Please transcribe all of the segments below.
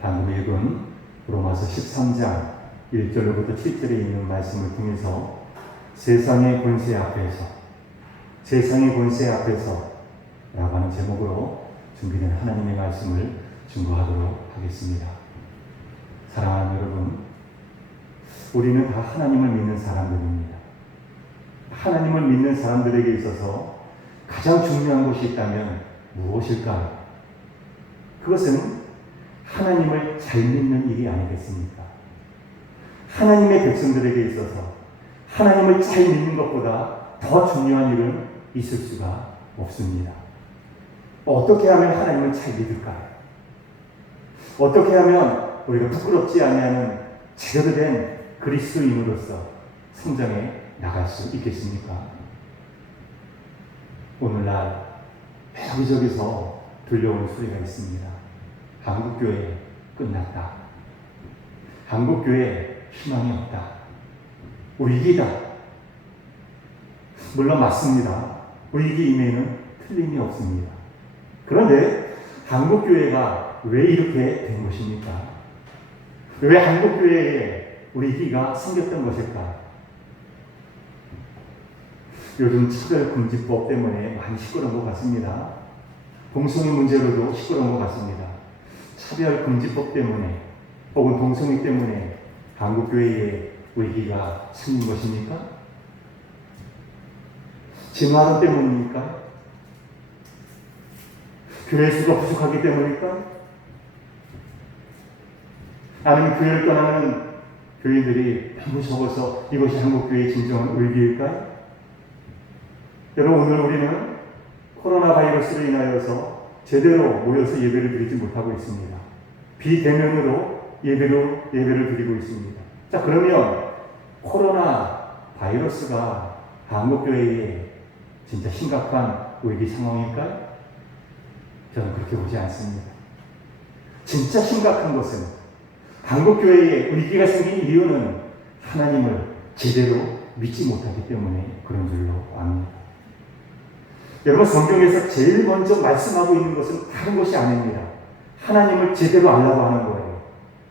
방금 읽은 로마서 13장 1절로부터 7절에 있는 말씀을 통해서 세상의 권세 앞에서 라고 하는 제목으로 준비된 하나님의 말씀을 증거하도록 하겠습니다. 사랑하는 여러분, 우리는 다 하나님을 믿는 사람들입니다. 하나님을 믿는 사람들에게 있어서 가장 중요한 것이 있다면 무엇일까요? 그것은 하나님을 잘 믿는 일이 아니겠습니까? 하나님의 백성들에게 있어서 하나님을 잘 믿는 것보다 더 중요한 일은 있을 수가 없습니다. 어떻게 하면 하나님을 잘 믿을까요? 어떻게 하면 우리가 부끄럽지 아니하는 제대로 된 그리스도인으로서 성장해 나갈 수 있겠습니까? 오늘날 여기저기서 들려오는 소리가 있습니다. 한국교회 끝났다. 한국교회 희망이 없다. 위기다. 물론 맞습니다. 위기임에는 틀림이 없습니다. 그런데 한국교회가 왜 이렇게 된 것입니까? 왜 한국교회에 위기가 생겼던 것일까? 요즘 차별금지법 때문에 많이 시끄러운 것 같습니다. 동성애 문제로도 시끄러운 것 같습니다. 차별금지법 때문에 혹은 동성애 때문에 한국교회에 위기가 생긴 것입니까? 진화론 때문입니까? 교회 수가 부족하기 때문일까? 아니면 교회를 떠나는 교인들이 너무 적어서 이것이 한국교회의 진정한 위기일까요? 여러분, 오늘 우리는 코로나 바이러스로 인하여서 제대로 모여서 예배를 드리지 못하고 있습니다. 비대면으로 예배를 드리고 있습니다. 자, 그러면 코로나 바이러스가 한국교회에 진짜 심각한 위기 상황일까요? 저는 그렇게 보지 않습니다. 진짜 심각한 것은 한국교회에 위기가 생긴 이유는 하나님을 제대로 믿지 못하기 때문에 그런 줄로 압니다. 여러분, 성경에서 제일 먼저 말씀하고 있는 것은 다른 것이 아닙니다. 하나님을 제대로 알라고 하는 거예요.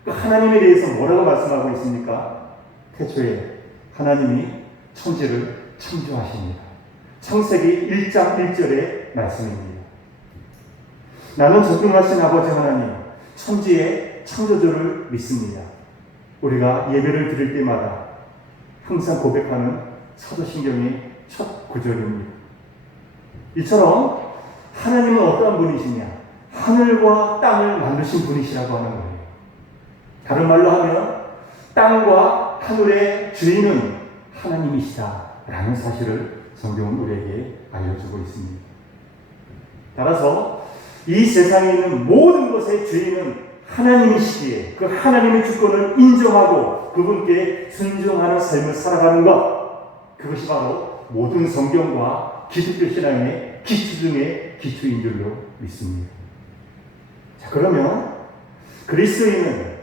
그 하나님에 대해서 뭐라고 말씀하고 있습니까? 태초에 하나님이 천지를 창조하십니다. 창세기 1장 1절의 말씀입니다. 나는 전능하신 아버지 하나님, 천지의 창조주를 믿습니다. 우리가 예배를 드릴 때마다 항상 고백하는 사도신경의 첫 구절입니다. 이처럼 하나님은 어떠한 분이시냐? 하늘과 땅을 만드신 분이시라고 하는 거예요. 다른 말로 하면 땅과 하늘의 주인은 하나님이시다라는 사실을 성경은 우리에게 알려주고 있습니다. 따라서 이 세상에 있는 모든 것의 주인은 하나님이시기에 그 하나님의 주권을 인정하고 그분께 순종하는 삶을 살아가는 것, 그것이 바로 모든 성경과 기독교 신앙의 기초 중의 기초인 줄로 믿습니다. 자, 그러면 그리스도인은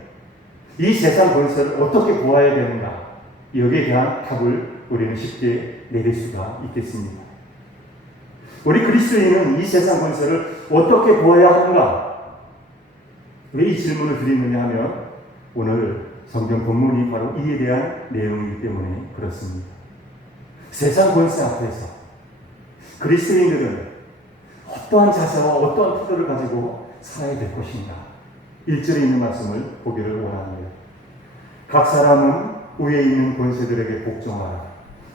이 세상 권세를 어떻게 보아야 되는가? 여기에 대한 답을 우리는 쉽게 내릴 수가 있겠습니다. 우리 그리스도인은 이 세상 권세를 어떻게 보아야 하는가? 왜 이 질문을 드리느냐 하면 오늘 성경 본문이 바로 이에 대한 내용이기 때문에 그렇습니다. 세상 권세 앞에서 그리스도인들은 어떠한 자세와 어떠한 태도를 가지고 살아야 될 것인가? 1절에 있는 말씀을 보기를 원합니다. 각 사람은 위에 있는 권세들에게 복종하라.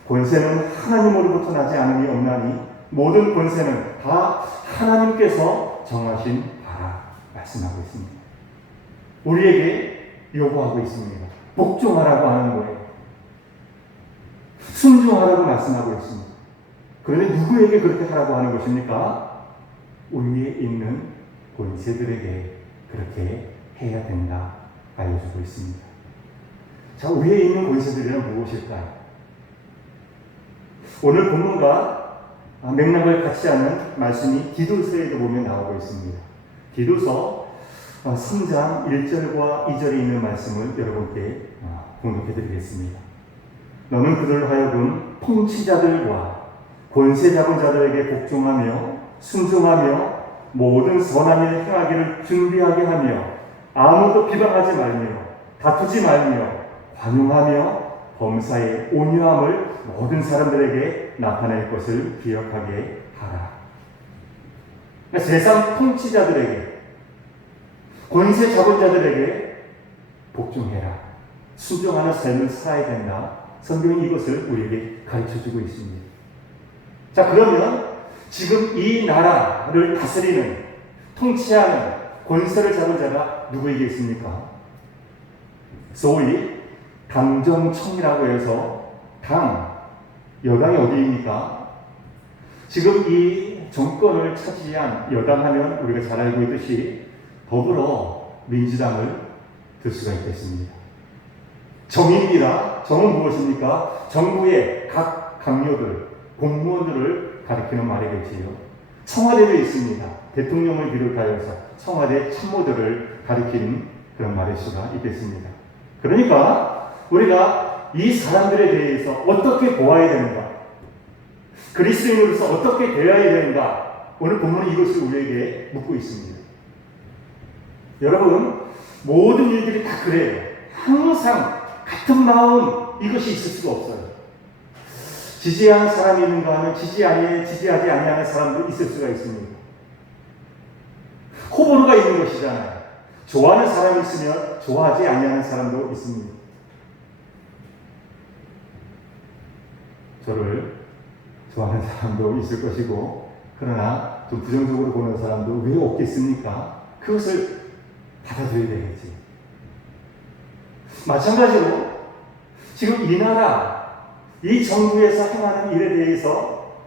권세는 하나님으로부터 나지 않음이 없나니 모든 권세는 다 하나님께서 정하신 바라 말씀하고 있습니다. 우리에게 요구하고 있습니다. 복종하라고 하는 거예요. 순종하라고 말씀하고 있습니다. 그런데 누구에게 그렇게 하라고 하는 것입니까? 위에 있는 권세들에게 그렇게 해야 된다 알려주고 있습니다. 자, 위에 있는 권세들은 무엇일까요? 오늘 본문과 맥락을 같이 하는 말씀이 디도서에도 보면 나오고 있습니다. 디도서 3장 1절과 2절에 있는 말씀을 여러분께 공독해 드리겠습니다. 너는 그들로 하여금 통치자들과 권세 잡은 자들에게 복종하며 순종하며 모든 선한 일 행하기를 준비하게 하며 아무도 비방하지 말며 다투지 말며 관용하며 범사의 온유함을 모든 사람들에게 나타낼 것을 기억하게 하라. 그러니까 세상 통치자들에게, 권세 잡은 자들에게 복종해라. 순종하는 삶을 살아야 된다. 성경이 이것을 우리에게 가르쳐주고 있습니다. 자, 그러면 지금 이 나라를 다스리는, 통치하는 권세를 잡은 자가 누구에게 있습니까? 소위 당정청이라고 해서 여당이 어디입니까? 지금 이 정권을 차지한 여당 하면 우리가 잘 알고 있듯이 더불어민주당을 들 수가 있겠습니다. 정입니다. 정은 무엇입니까? 정부의 각 강요들, 공무원들을 가리키는 말이겠지요. 청와대도 있습니다. 대통령을 비롯하여서 청와대 참모들을 가리키는 그런 말일 수가 있겠습니다. 그러니까 우리가 이 사람들에 대해서 어떻게 보아야 되는가, 그리스도인으로서 어떻게 되어야 되는가, 오늘 본문은 이것을 우리에게 묻고 있습니다. 여러분, 모든 일들이 다 그래요. 항상 같은 마음, 이것이 있을 수가 없어요. 지지하는 사람이 있는가 하면 지지하지 아니하는 사람도 있을 수가 있습니다. 호불호가 있는 것이잖아요. 좋아하는 사람이 있으면 좋아하지 아니하는 사람도 있습니다. 저를 좋아하는 사람도 있을 것이고, 그러나 좀 부정적으로 보는 사람도 왜 없겠습니까? 그것을 받아들여야 되겠지. 마찬가지로 지금 이 나라, 이 정부에서 행하는 일에 대해서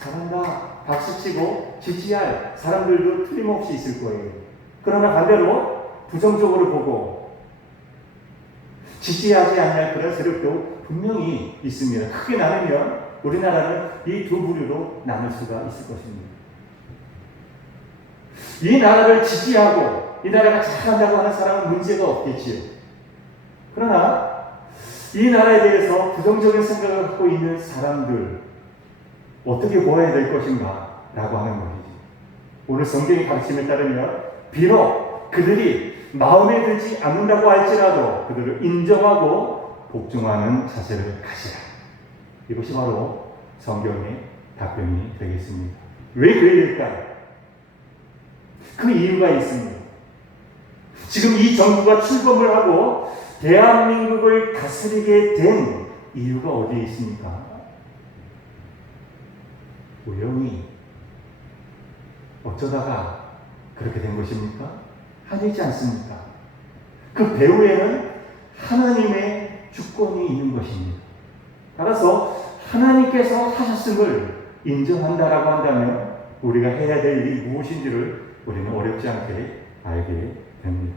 잘한다, 박수치고 지지할 사람들도 틀림없이 있을 거예요. 그러나 반대로 부정적으로 보고 지지하지 않을 그런 세력도 분명히 있습니다. 크게 나누면 우리나라는 이 두 부류로 나눌 수가 있을 것입니다. 이 나라를 지지하고 이 나라가 잘한다고 하는 사람은 문제가 없겠지요. 그러나 이 나라에 대해서 부정적인 생각을 갖고 있는 사람들 어떻게 보아야 될 것인가 라고 하는 것이지. 오늘 성경의 가르침에 따르면 비록 그들이 마음에 들지 않는다고 할지라도 그들을 인정하고 복종하는 자세를 가지라. 이것이 바로 성경의 답변이 되겠습니다. 왜 그럴까요? 그 이유가 있습니다. 지금 이 정부가 출범을 하고 대한민국을 다스리게 된 이유가 어디에 있습니까? 우연히 어쩌다가 그렇게 된 것입니까? 아니지 않습니까? 그 배후에는 하나님의 주권이 있는 것입니다. 따라서 하나님께서 하셨음을 인정한다라고 한다면 우리가 해야 될 일이 무엇인지를 우리는 어렵지 않게 알게 됩니다.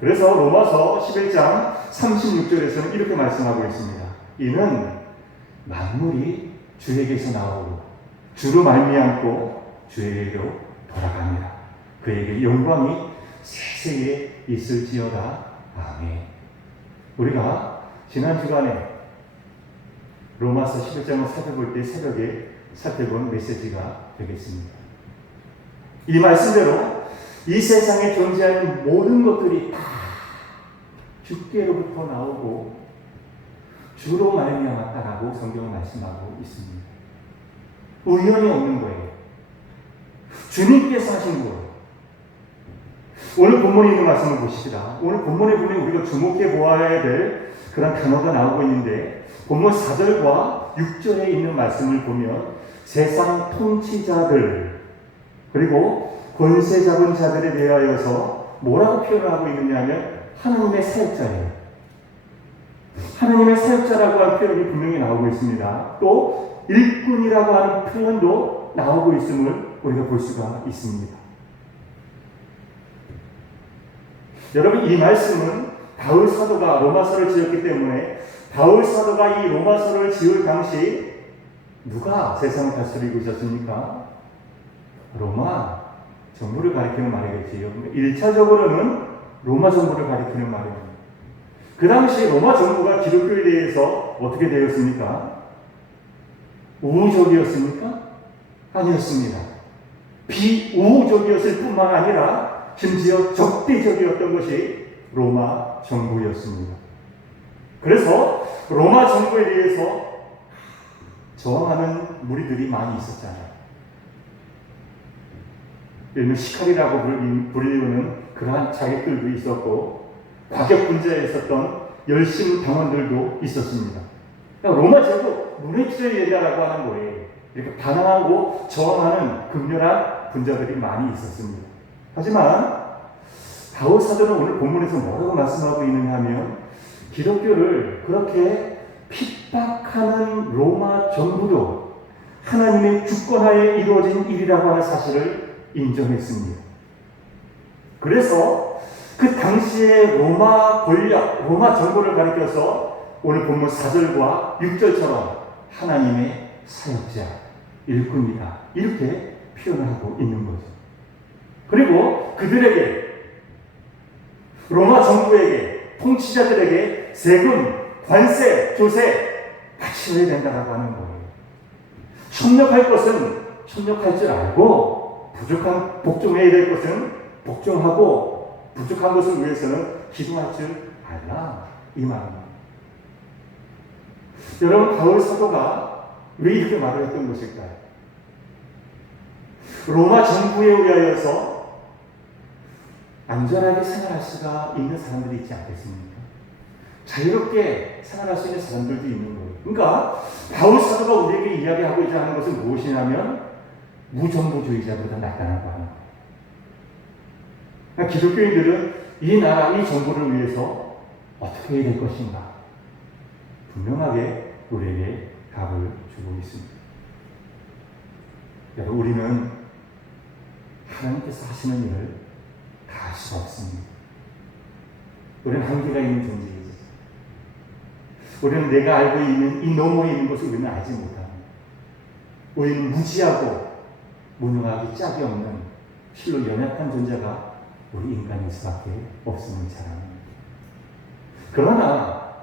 그래서 로마서 11장 36절에서는 이렇게 말씀하고 있습니다. 이는 만물이 주에게서 나오고 주로 말미암고 주에게로 돌아갑니다. 그에게 영광이 세세에 있을지어다. 아멘. 우리가 지난 주간에 로마서 11장을 살펴볼 때 새벽에 살펴본 메시지가 되겠습니다. 이 말씀대로 이 세상에 존재하는 모든 것들이 다 주께로부터 나오고 주로 말미암았다라고 성경은 말씀하고 있습니다. 우연이 없는 거예요. 주님께서 하신 거예요. 오늘 본문에 있는 말씀을 보십시다. 오늘 본문에 보면 우리가 주목해 보아야 될 그런 단어가 나오고 있는데 본문 4절과 6절에 있는 말씀을 보면 세상 통치자들 그리고 권세 잡은 자들에 대하여서 뭐라고 표현을 하고 있느냐 하면 하나님의 사역자예요. 하나님의 사역자라고 하는 표현이 분명히 나오고 있습니다. 또 일꾼이라고 하는 표현도 나오고 있음을 우리가 볼 수가 있습니다. 여러분, 이 말씀은 바울 사도가 로마서를 지었기 때문에 바울 사도가 이 로마서를 지을 당시 누가 세상을 다스리고 있었습니까? 로마 정부를 가리키는 말이겠지요. 1차적으로는 로마 정부를 가리키는 말입니다. 그 당시 로마 정부가 기독교에 대해서 어떻게 되었습니까? 우호적이었습니까? 아니었습니다. 비우호적이었을 뿐만 아니라 심지어 적대적이었던 것이 로마 정부였습니다. 그래서 로마 정부에 대해서 저항하는 무리들이 많이 있었잖아요. 일명 시칼이라고 불리우는 그러한 자객들도 있었고, 과격 분자에 있었던 열심 당원들도 있었습니다. 로마 제국 무너뜨려야 된다라고 하는 거예요. 이렇게 반항하고 저항하는 극렬한 분자들이 많이 있었습니다. 하지만 바울 사도는 오늘 본문에서 뭐라고 말씀하고 있느냐 하면, 기독교를 그렇게 핍박하는 로마 정부도 하나님의 주권하에 이루어진 일이라고 하는 사실을 인정했습니다. 그래서 그 당시의 로마 권력, 로마 정부를 가리켜서 오늘 본문 4절과 6절처럼 하나님의 사역자, 일꾼이다, 이렇게 표현하고 있는 거죠. 그리고 그들에게, 로마 정부에게, 통치자들에게 세금, 관세, 조세 다 치러야 된다고 하는 거예요. 협력할 것은 협력할 줄 알고, 복종해야 될 것은 복종하고, 부족한 것을 위해서는 기도할 줄 알라, 이 말입니다. 여러분, 바울 사도가 왜 이렇게 말을 했던 것일까요? 로마 정부에 의하여서 안전하게 생활할 수가 있는 사람들이 있지 않겠습니까? 자유롭게 생활할 수 있는 사람들도 있는 거예요. 그러니까 바울 사도가 우리에게 이야기하고자 하는 것은 무엇이냐면, 무정부주의자보다 낫다고 하는 거예요. 그러니까 기독교인들은 이 나라, 이 정부를 위해서 어떻게 해야 될 것인가 분명하게 우리에게 답을 주고 있습니다. 여러분, 우리는 하나님께서 하시는 일을 다 할 수가 없습니다. 우리는 한계가 있는 존재이죠. 우리는 내가 알고 있는 이 너머에 있는 것을 우리는 알지 못합니다. 우리는 무지하고 무능하기 짝이 없는 실로 연약한 존재가 우리 인간일 수밖에 없음을 잘 압니다. 그러나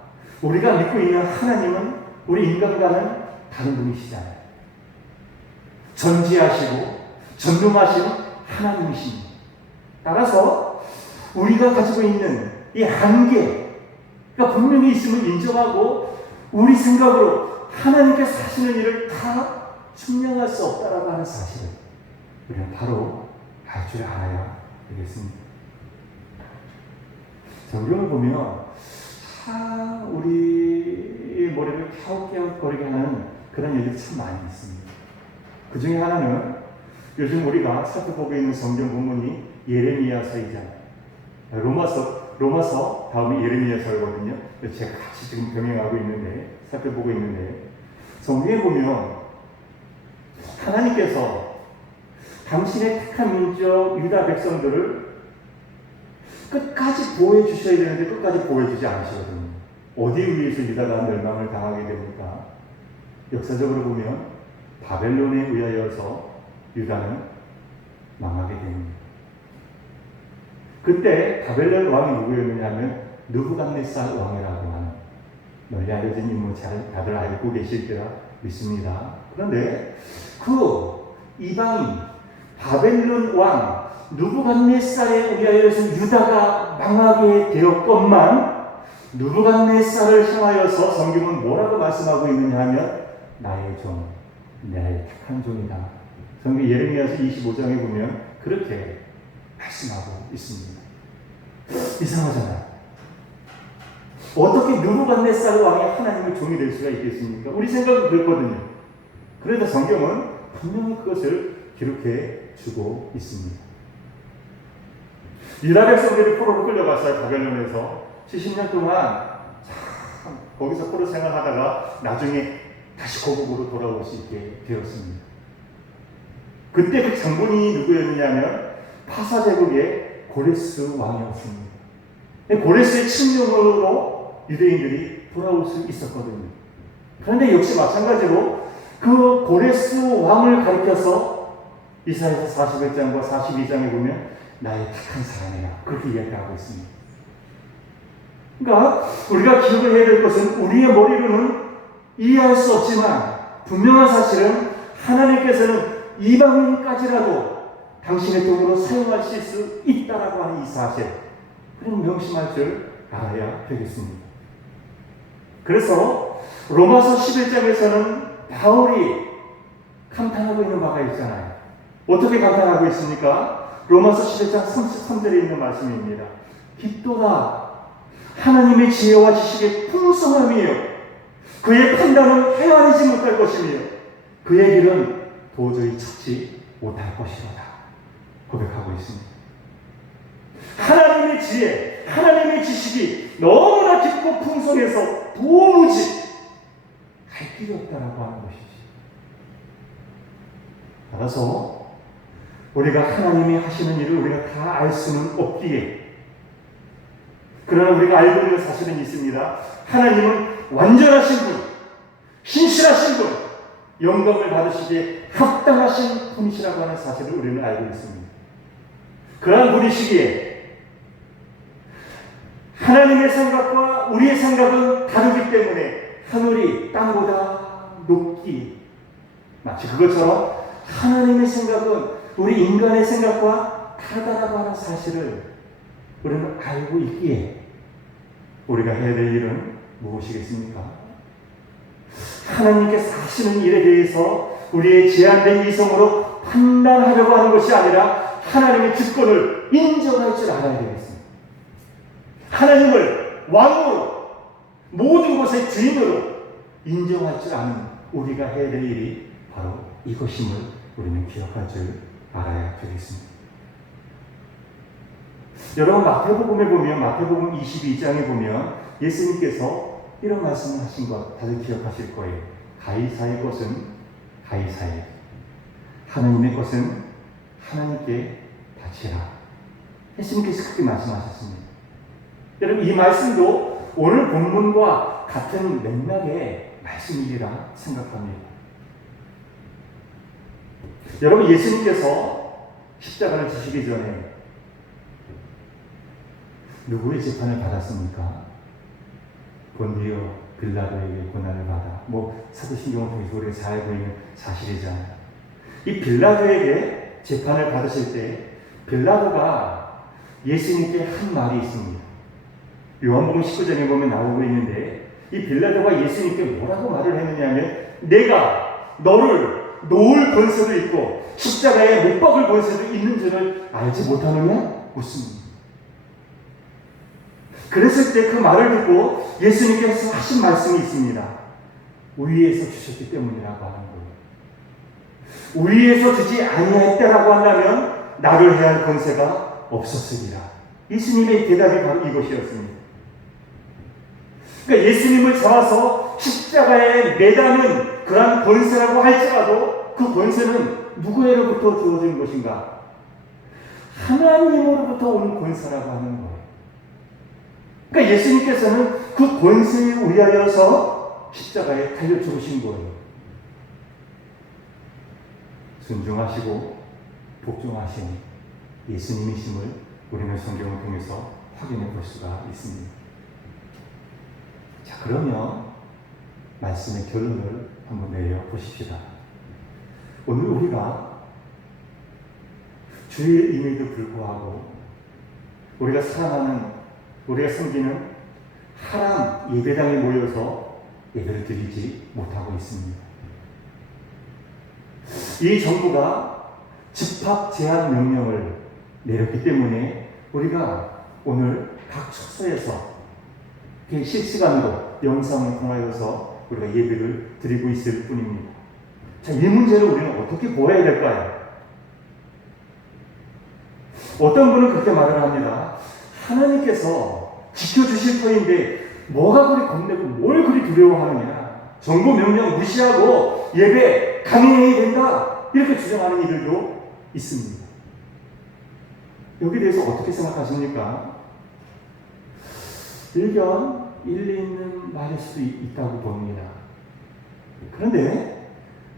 우리가 믿고 있는 하나님은 우리 인간과는 다른 분이시잖아요. 전지하시고 전능하신 하나님이십니다. 따라서 우리가 가지고 있는 이 한계가 분명히 있음을 인정하고, 우리 생각으로 하나님께서 하시는 일을 다 측량할 수 없다라고 하는 사실을 우리는 바로 알 줄 알아야 되겠습니다. 성경을 보면 우리 머리를 갸웃갸웃거리게 하는 그런 얘기들이 참 많이 있습니다. 그 중에 하나는 요즘 우리가 살펴보고 있는 성경 본문이 예레미야서이잖아요. 로마서 다음에 예레미야서거든요. 제가 같이 지금 병행하고 있는데, 살펴보고 있는데, 성경에 보면 하나님께서 당신의 택한 민족 유다 백성들을 끝까지 보호해 주셔야 되는데 끝까지 보호해 주지 않으시거든요. 어디에 의해서 유다가 멸망을 당하게 됩니까? 역사적으로 보면 바벨론에 의하여서 유다는 망하게 됩니다. 그때 바벨론 왕이 누구였느냐 하면 느부갓네살 왕이라고 하는, 널리 알려진 인물 다들 알고 계실 거라 믿습니다. 그런데 그 이방인 바벨론 왕 느부갓네살에 의하여서 유다가 망하게 되었건만, 느부갓네살을 향하여서 성경은 뭐라고 말씀하고 있느냐 하면 나의 종, 나의 택한 종이다. 성경 예레미야서 25장에 보면 그렇게 말씀하고 있습니다. 이상하잖아요. 어떻게 느부갓네살 왕이 하나님의 종이 될 수가 있겠습니까? 우리 생각은 그렇거든요. 그런데 성경은 분명히 그것을 기록해 주고 있습니다. 유다 백성들이 포로로 끌려갔어요. 바벨론에서 70년 동안 참 거기서 포로 생활하다가 나중에 다시 고국으로 돌아올 수 있게 되었습니다. 그때 그 장본인이 누구였느냐면 파사 제국의 고레스 왕이었습니다. 고레스의 침략으로 유대인들이 돌아올 수 있었거든요. 그런데 역시 마찬가지로 그 고레스 왕을 가리켜서 이사야서 41장과 42장에 보면 나의 택한 사람이라 그렇게 이야기하고 있습니다. 그러니까 우리가 기억을 해야 될 것은, 우리의 머리로는 이해할 수 없지만 분명한 사실은 하나님께서는 이방인까지라도 당신의 돈으로 사용하실 수 있다라고 하는 이 사실, 그런 명심할 줄 알아야 되겠습니다. 그래서 로마서 11장에서는 바울이 감탄하고 있는 바가 있잖아요. 어떻게 감탄하고 있습니까? 로마서 11장 33절에 있는 말씀입니다. 깊도다 하나님의 지혜와 지식의 풍성함이요 그의 판단은 헤아리지 못할 것이며 그의 길은 도저히 찾지 못할 것이로다 고백하고 있습니다. 하나님의 지혜, 하나님의 지식이 너무나 깊고 풍성해서 도무지 갈 길이 없다라고 하는 것이지. 따라서 우리가 하나님이 하시는 일을 우리가 다 알 수는 없기에, 그러나 우리가 알고 있는 사실은 있습니다. 하나님은 완전하신 분, 신실하신 분, 영광을 받으시기에 합당하신 분이시라고 하는 사실을 우리는 알고 있습니다. 그러한 분이시기에 하나님의 생각과 우리의 생각은 다르기 때문에 하늘이 땅보다 높기, 마치 그것처럼 하나님의 생각은 우리 인간의 생각과 다르다라고 하는 사실을 우리는 알고 있기에 우리가 해야 될 일은 무엇이겠습니까? 하나님께서 하시는 일에 대해서 우리의 제한된 이성으로 판단하려고 하는 것이 아니라 하나님의 주권을 인정할 줄 알아야 되겠습니다. 하나님을 왕으로, 모든 것의 주인으로 인정할 줄 아는 우리가 해야 될 일이 바로 이것임을 우리는 기억할 줄 알아야 되겠습니다. 여러분 마태복음에 보면, 마태복음 22장에 보면 예수님께서 이런 말씀을 하신 것 다들 기억하실 거예요. 가이사의 것은 가이사에게, 하나님의 것은 하나님께 바치라. 예수님께서 그렇게 말씀하셨습니다. 여러분 이 말씀도 오늘 본문과 같은 맥락의 말씀이라 생각합니다. 여러분 예수님께서 십자가를 지시기 전에 누구의 재판을 받았습니까? 본디오 빌라도에게 고난을 받아, 사도신경을 통해서 우리가 잘 알고 있는 사실이잖아요. 이 빌라도에게 재판을 받으실 때 빌라도가 예수님께 한 말이 있습니다. 요한복음 19장에 보면 나오고 있는데, 이 빌라도가 예수님께 뭐라고 말을 했느냐면, 내가 너를 놓을 권세도 있고 십자가에 못 박을 권세도 있는 줄을 알지 못하느냐? 묻습니다. 그랬을 때 그 말을 듣고 예수님께서 하신 말씀이 있습니다. 위에서 주셨기 때문이라고 하는 거예요. 위에서 주지 아니했다라고 한다면 나를 해야 할 권세가 없었으리라. 예수님의 대답이 바로 이것이었습니다. 그러니까 예수님을 잡아서 십자가에 매다는 그러한 권세라고 할지라도 그 권세는 누구에게로부터 주어진 것인가? 하나님으로부터 오는 권세라고 하는 거예요. 그러니까 예수님께서는 그 권세에 의하여서 십자가에 달려 죽으신 거예요. 순종하시고 복종하신 예수님이심을 우리는 성경을 통해서 확인해 볼 수가 있습니다. 자, 그러면 말씀의 결론을 한번 내려 보십시다. 오늘 우리가 주일임에도 불구하고 우리가 사랑하는, 우리가 섬기는 하람 예배당에 모여서 예배를 드리지 못하고 있습니다. 이 정부가 집합 제한 명령을 내렸기 때문에 우리가 오늘 각 축소에서 실시간으로 영상을 통하여서 우리가 예배를 드리고 있을 뿐입니다. 자, 이 문제를 우리는 어떻게 보아야 될까요? 어떤 분은 그렇게 말을 합니다. 하나님께서 지켜주실 터인데 뭐가 그리 겁내고 뭘 그리 두려워하느냐, 정부 명령 무시하고 예배 강행해야 된다, 이렇게 주장하는 이들도 있습니다. 여기에 대해서 어떻게 생각하십니까? 일견 일리 있는 말일 수도 있다고 봅니다. 그런데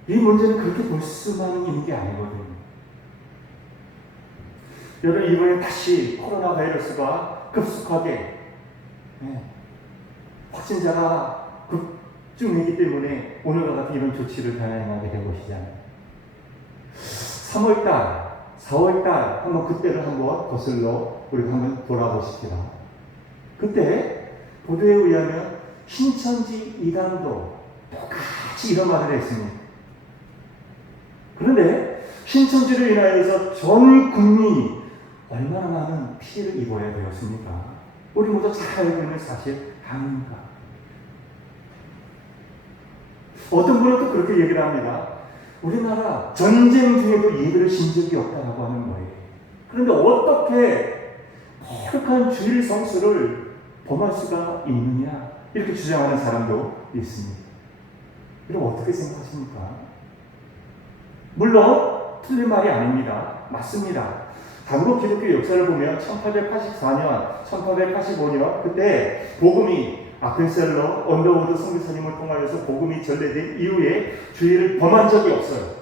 이 문제는 그렇게 볼 수만 있는 게 아니거든요. 여러분 이번에 다시 코로나 바이러스가 급속하게 확진자가 급증이기 때문에 오늘과 같은 이런 조치를 단행하게 된 것이잖아요. 3월달 4월달 한번 그때를 한번 거슬러 우리가 한번 돌아보십시다. 그때 보도에 의하면 신천지 이단도 똑같이 이런 말을 했습니다. 그런데 신천지를 인하여서 전 국민이 얼마나 많은 피해를 입어야 되었습니까? 우리 모두 잘 알고 있는 사실 아닙니까? 어떤 분은 또 그렇게 얘기를 합니다. 우리나라 전쟁 중에도 예배를 신 적이 없다고 하는 거예요. 그런데 어떻게 거룩한 주일 성수를 범할 수가 있느냐? 이렇게 주장하는 사람도 있습니다. 여러분 어떻게 생각하십니까? 물론 틀린 말이 아닙니다. 맞습니다. 한국 기독교 역사를 보면 1884년, 1885년 그때 복음이 아펜셀러, 언더우드 선교사님을 통하여서 복음이 전래된 이후에 주일을 범한 적이 없어요.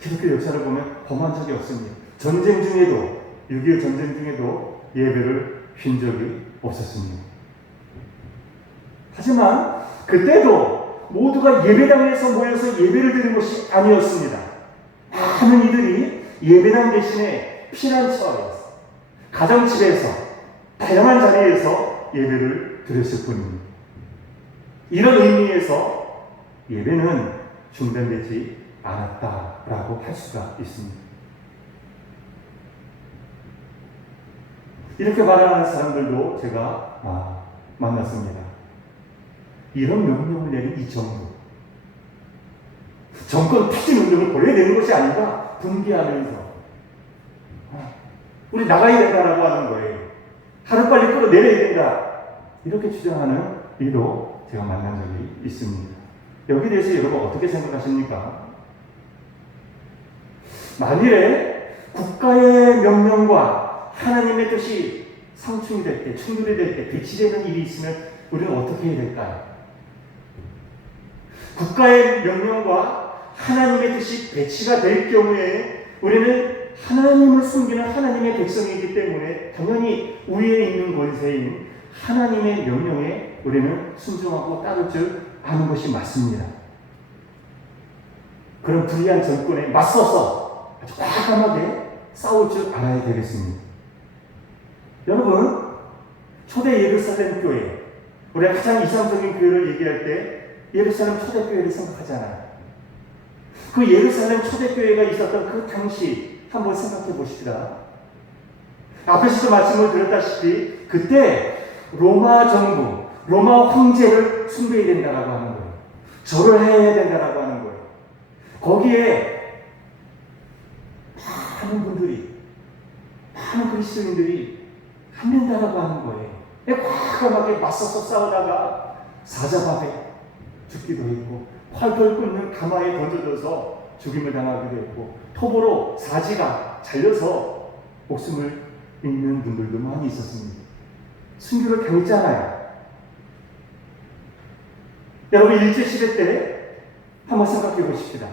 기독교 역사를 보면 범한 적이 없습니다. 전쟁 중에도 6.25 전쟁 중에도 예배를 쉰 적이 없었습니다. 하지만 그때도 모두가 예배당에서 모여서 예배를 드리는 것이 아니었습니다. 많은 이들이 예배당 대신에 피난처에서, 가정집에서, 다양한 자리에서 예배를 드렸을 뿐입니다. 이런 의미에서 예배는 중단되지 않았다라고 할 수가 있습니다. 이렇게 말하는 사람들도 제가 만났습니다. 이런 명령을 내린 이 정부, 정권 퇴진 운동을 벌여야 되는 것이 아닌가 분개하면서 우리 나가야 된다라고 하는 거예요. 하루빨리 끌어내려야 된다. 이렇게 주장하는 이도 제가 만난 적이 있습니다. 여기에 대해서 여러분 어떻게 생각하십니까? 만일에 국가의 명령과 하나님의 뜻이 상충이 될 때, 충돌이 될 때, 배치되는 일이 있으면 우리는 어떻게 해야 될까요? 국가의 명령과 하나님의 뜻이 배치가 될 경우에 우리는 하나님을 숨기는 하나님의 백성이기 때문에 당연히 위에 있는 권세인 하나님의 명령에 우리는 순종하고 따를 줄 아는 것이 맞습니다. 그런 불의한 정권에 맞서서 아주 과감하게 싸울 줄 알아야 되겠습니다. 여러분, 초대 예루살렘 교회, 우리가 가장 이상적인 교회를 얘기할 때 예루살렘 초대교회를 생각하잖아요. 그 예루살렘 초대교회가 있었던 그 당시 한번 생각해 보십시다. 앞에서도 말씀을 드렸다시피 그때 로마 정부, 로마 황제를 숭배해야 된다라고 하는 거예요. 절을 해야 된다라고 하는 거예요. 거기에 많은 분들이, 많은 그리스도인들이 안 된다라고 하는 거예요. 과감하게 맞서서 싸우다가 사자밥에 죽기도 했고, 활돌 끓는 가마에 던져져서 죽임을 당하기도 했고, 톱으로 사지가 잘려서 목숨을 잃는 분들도 많이 있었습니다. 순교를 당했잖아요. 여러분 일제시대 때 한번 생각해 보십시다.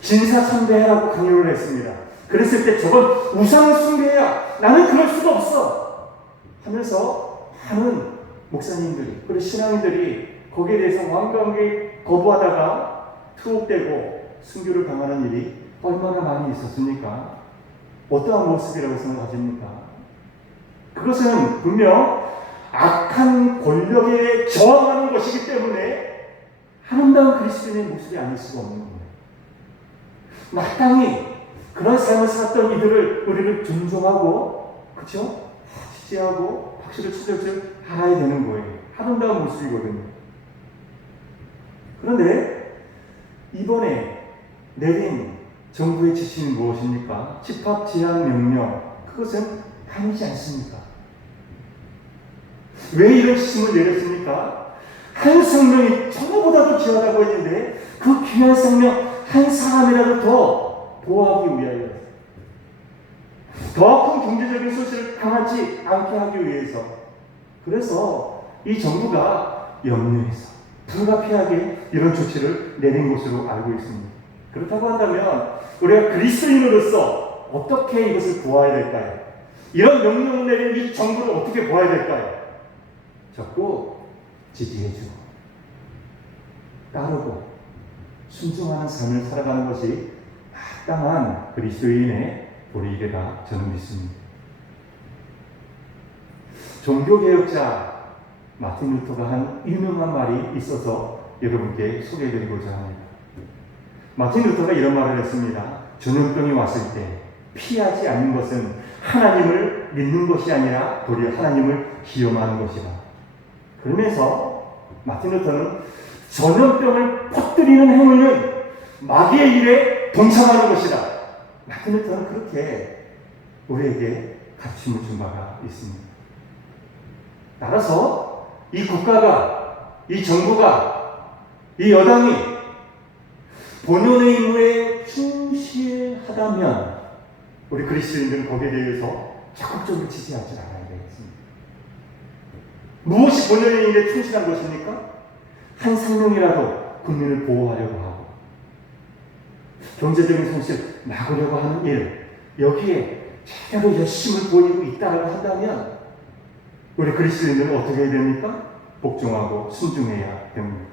진사참배하라고 강요를 했습니다. 그랬을 때 저건 우상 숭배야. 나는 그럴 수가 없어. 하면서 많은 목사님들이 그리고 신앙인들이 거기에 대해서 완강하게 거부하다가 투옥되고 순교를 당하는 일이 얼마나 많이 있었습니까? 어떠한 모습이라고 생각하십니까? 그것은 분명 악한 권력에 저항하는 것이기 때문에 아름다운 그리스도인의 모습이 아닐 수가 없는 겁니다. 마땅히 그런 삶을 살았던 이들을 우리는 존중하고, 그렇죠? 지지하고 박수를 쳐줄 줄 알아야 되는 거예요. 아름다운 모습이거든요. 그런데 이번에 내린 정부의 지침이 무엇입니까? 집합 제한 명령. 그것은 아니지 않습니까? 왜 이런 지침을 내렸습니까? 한 생명이 전부보다도 귀하다고 했는데 그 귀한 생명 한 사람이라도 더 보호하기 위하여, 더 큰 경제적인 손실을 당하지 않게 하기 위해서, 그래서 이 정부가 염려해서 불가피하게 이런 조치를 내린 것으로 알고 있습니다. 그렇다고 한다면 우리가 그리스도인으로서 어떻게 이것을 보아야 될까요? 이런 명령을 내린 이 정부를 어떻게 보아야 될까요? 적극 지지해주고 따르고 순종하는 삶을 살아가는 것이 마땅한 그리스도인의 도리이라 저는 믿습니다. 종교개혁자 마틴 루터가 한 유명한 말이 있어서 여러분께 소개해드리고자 합니다. 마틴 루터가 이런 말을 했습니다. 전염병이 왔을 때 피하지 않는 것은 하나님을 믿는 것이 아니라 도리어 하나님을 기염하는 것이다. 그러면서 마틴 루터는 전염병을 퍼뜨리는 행위는 마귀의 일에 동참하는 것이다. 마틴 루터는 그렇게 우리에게 가르침을 준 바가 있습니다. 따라서 이 국가가, 이 정부가, 이 여당이 본연의 임무에 충실하다면 우리 그리스도인들은 거기에 대해서 적극적으로 지지하지 않아야 되겠습니다. 무엇이 본연의 일에 충실한 것입니까? 한 생명이라도 국민을 보호하려고 하고 경제적인 손실 막으려고 하는 일, 여기에 제대로 열심을 보이고 있다고 한다면 우리 그리스도인들은 어떻게 해야 됩니까? 복종하고 순종해야 됩니다.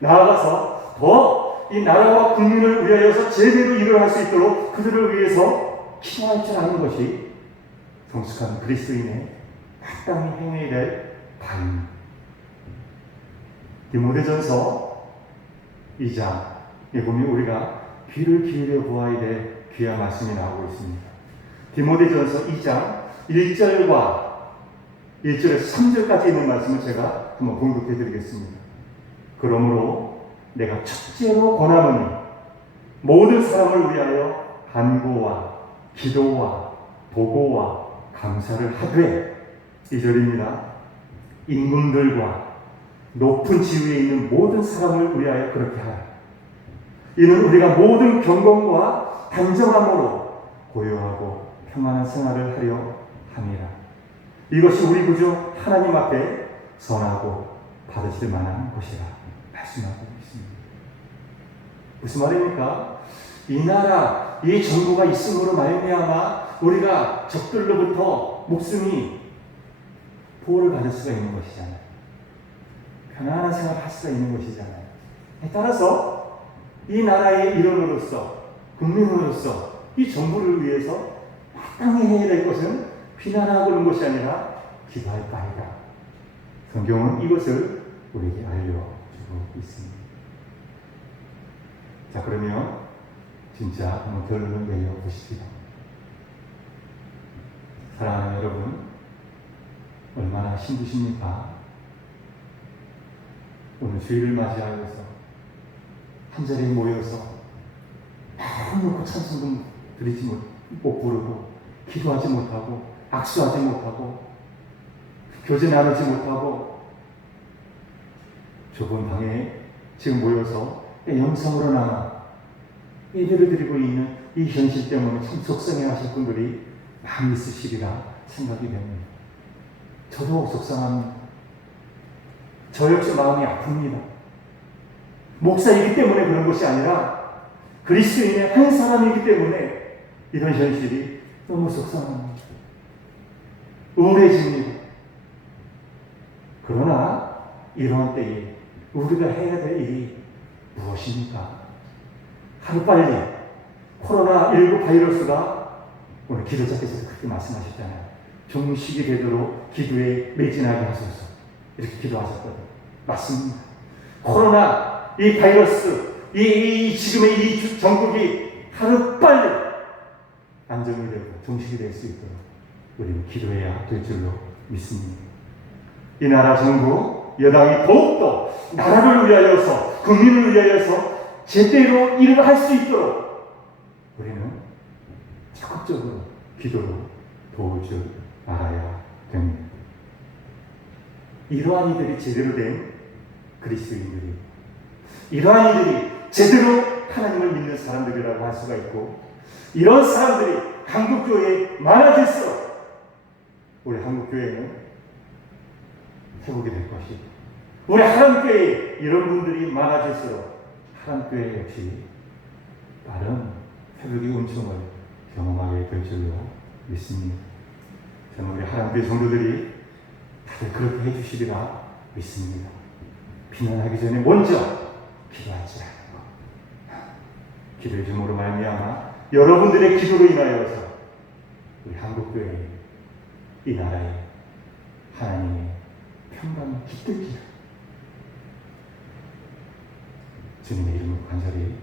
나아가서 더 이 나라와 국민을 위하여서 제대로 일을 할 수 있도록 그들을 위해서 기도할 줄 아는 것이 성숙한 그리스도인의 마땅히 행해야 될 바입니다. 디모데전서 2장에 보면 우리가 귀를 기울여 보아야 될 귀한 말씀이 나오고 있습니다. 디모데전서 2장 1절과 1절에서 3절까지 있는 말씀을 제가 한번 공독해 드리겠습니다. 그러므로 내가 첫째로 권하노니 모든 사람을 위하여 간구와 기도와 도고와 감사를 하되 2절입니다. 임금들과 높은 지위에 있는 모든 사람을 위하여 그렇게 하라. 이는 우리가 모든 경건과 단정함으로 고요하고 평안한 생활을 하려 함이라. 이것이 우리 구주 하나님 앞에 선하고 받으실 만한 것이라 말씀하고 있습니다. 무슨 말입니까? 이 나라, 이 정부가 있음으로 말미암아 우리가 적들로부터 목숨이 보호를 받을 수가 있는 것이잖아요. 편안한 생활을 할 수가 있는 것이잖아요. 따라서 이 나라의 일원으로서, 국민으로서 이 정부를 위해서 마땅히 해야 될 것은 비난하고 있는 것이 아니라 기도할 바이다. 성경은 이것을 우리에게 알려주고 있습니다. 자, 그러면 진짜 한번 결론을 내려보십시다. 사랑하는 여러분, 얼마나 힘드십니까? 오늘 주일을 맞이하여서 한 자리에 모여서 너무 찬송도 드리지 못 부르고 기도하지 못하고 악수하지 못하고 교제 나누지 못하고 좁은 방에 지금 모여서 영상으로나마 예배를 드리고 있는 이 현실 때문에 참 속상해하실 분들이 많이 있으시리라 생각이 됩니다. 저도 속상합니다. 저 역시 마음이 아픕니다. 목사이기 때문에 그런 것이 아니라 그리스도인의 한 사람이기 때문에 이런 현실이 너무 속상합니다. 우울해집니다. 그러나 이러한 때에 우리가 해야 될 일이 무엇입니까? 하루빨리 코로나19 바이러스가 오늘 기도자께서 그렇게 말씀하셨잖아요. 종식이 되도록 기도에 매진하게 하소서. 이렇게 기도하셨거든요. 맞습니다. 코로나 이 바이러스 지금의 이 전국이 하루빨리 안정이 되고 종식이 될 수 있도록 우리는 기도해야 될 줄로 믿습니다. 이 나라 정부 여당이 더욱더 나라를 위하여서 국민을 위하여서 제대로 일을 할 수 있도록 우리는 적극적으로 기도로 도울 줄 알아야 됩니다. 이러한 이들이 제대로 된 그리스도인들이, 이러한 이들이 제대로 하나님을 믿는 사람들이라고 할 수가 있고, 이런 사람들이 한국교회에 많아질수록 우리 한국교회는 회복이 될 것이고, 우리 하나님교회에 이런 분들이 많아질수록 하나님교회 역시 빠른 회복의 은총을 경험하게 될 줄로 믿습니다. 저는 우리 하나님교회 성도들이 다들 그렇게 해주시리라 믿습니다. 비난하기 전에 먼저 기도할지라. 기도해 줌으로 말미암아 여러분들의 기도로 인하여서 우리 한국교회 이 나라에 하나님의 평강이 깃들기를 주님의 이름으로 간절히